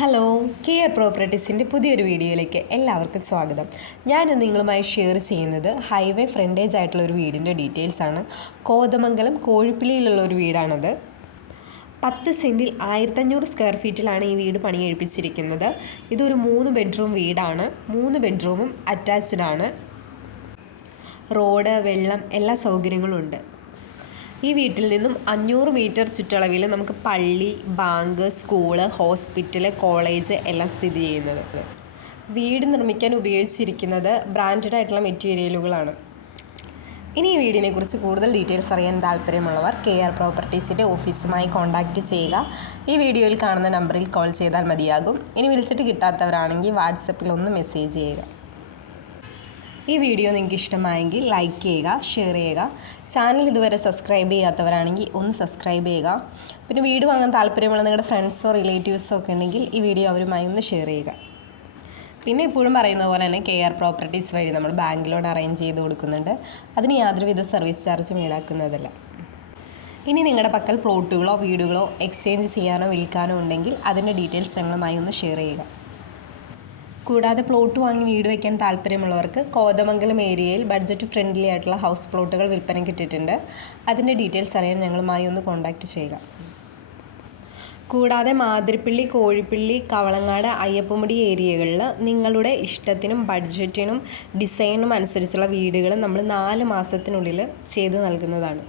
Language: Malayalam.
ഹലോ, കെയർ പ്രോപ്പർട്ടീസിൻ്റെ പുതിയൊരു വീഡിയോയിലേക്ക് എല്ലാവർക്കും സ്വാഗതം. ഞാൻ നിങ്ങളുമായി ഷെയർ ചെയ്യുന്നത് ഹൈവേ ഫ്രണ്ടേജ് ആയിട്ടുള്ള ഒരു വീടിൻ്റെ ഡീറ്റെയിൽസ് ആണ്. കോതമംഗലം കോഴിപ്പള്ളിയിലുള്ള ഒരു വീടാണത്. 10 സെൻറ്റിൽ 1500 സ്ക്വയർ ഫീറ്റിലാണ് ഈ വീട് പണിയെഴുപ്പിച്ചിരിക്കുന്നത്. ഇതൊരു 3 ബെഡ്റൂം വീടാണ്. 3 ബെഡ്റൂമും അറ്റാച്ച്ഡ് ആണ്. റോഡ്, വെള്ളം, എല്ലാ സൗകര്യങ്ങളും ഉണ്ട്. ഈ വീട്ടിൽ നിന്നും 500 മീറ്റർ ചുറ്റളവിൽ നമുക്ക് പള്ളി, ബാങ്ക്, സ്കൂള്, ഹോസ്പിറ്റൽ, കോളേജ് എല്ലാം സ്ഥിതി ചെയ്യുന്നത്. വീട് നിർമ്മിക്കാൻ ഉപയോഗിച്ചിരിക്കുന്നത് ബ്രാൻഡഡ് ആയിട്ടുള്ള മെറ്റീരിയലുകളാണ്. ഇനി ഈ വീടിനെക്കുറിച്ച് കൂടുതൽ ഡീറ്റെയിൽസ് അറിയാൻ താല്പര്യമുള്ളവർ കെയർ പ്രോപ്പർട്ടീസിൻ്റെ ഓഫീസുമായി കോൺടാക്റ്റ് ചെയ്യുക. ഈ വീഡിയോയിൽ കാണുന്ന നമ്പറിൽ കോൾ ചെയ്താൽ മതിയാകും. ഇനി വിളിച്ചിട്ട് കിട്ടാത്തവരാണെങ്കിൽ വാട്സപ്പിൽ ഒന്ന് മെസ്സേജ് ചെയ്യുക. ഈ വീഡിയോ നിങ്ങൾക്ക് ഇഷ്ടമായെങ്കിൽ ലൈക്ക് ചെയ്യുക, ഷെയർ ചെയ്യുക. ചാനൽ ഇതുവരെ സബ്സ്ക്രൈബ് ചെയ്യാത്തവരാണെങ്കിൽ ഒന്ന് സബ്സ്ക്രൈബ് ചെയ്യുക. പിന്നെ വീട് വാങ്ങാൻ താല്പര്യമുള്ള നിങ്ങളുടെ ഫ്രണ്ട്സോ റിലേറ്റീവ്സോ ഒക്കെ ഉണ്ടെങ്കിൽ ഈ വീഡിയോ അവരുമായി ഒന്ന് ഷെയർ ചെയ്യുക. പിന്നെ എപ്പോഴും പറയുന്ന പോലെ തന്നെ കെയർ പ്രോപ്പർട്ടീസ് വഴി നമ്മൾ ബാങ്ക് ലോൺ അറേഞ്ച് ചെയ്ത് കൊടുക്കുന്നുണ്ട്. അതിന് യാതൊരുവിധ സർവീസ് ചാർജും ഈടാക്കുന്നതല്ല. ഇനി നിങ്ങളുടെ പക്കൽ പ്ലോട്ടുകളോ വീടുകളോ എക്സ്ചേഞ്ച് ചെയ്യാനോ വിൽക്കാനോ ഉണ്ടെങ്കിൽ അതിൻ്റെ ഡീറ്റെയിൽസ് ഞങ്ങളുമായി ഒന്ന് ഷെയർ ചെയ്യുക. കൂടാതെ പ്ലോട്ട് വാങ്ങി വീട് വയ്ക്കാൻ താല്പര്യമുള്ളവർക്ക് കോതമംഗലം ഏരിയയിൽ ബഡ്ജറ്റ് ഫ്രണ്ട്ലി ആയിട്ടുള്ള ഹൗസ് പ്ലോട്ടുകൾ വിൽപ്പനയ്ക്ക് ഇട്ടിട്ടുണ്ട്. അതിൻ്റെ ഡീറ്റെയിൽസ് അറിയാൻ ഞങ്ങളുമായി ഒന്ന് കോൺടാക്റ്റ് ചെയ്യുക. കൂടാതെ മാതിരപ്പള്ളി, കോഴിപ്പള്ളി, കവളങ്ങാട്, അയ്യപ്പമുടി ഏരിയകളിൽ നിങ്ങളുടെ ഇഷ്ടത്തിനും ബഡ്ജറ്റിനും ഡിസൈനും അനുസരിച്ചുള്ള വീടുകൾ നമ്മൾ 4 മാസത്തിനുള്ളിൽ ചെയ്ത് നൽകുന്നതാണ്.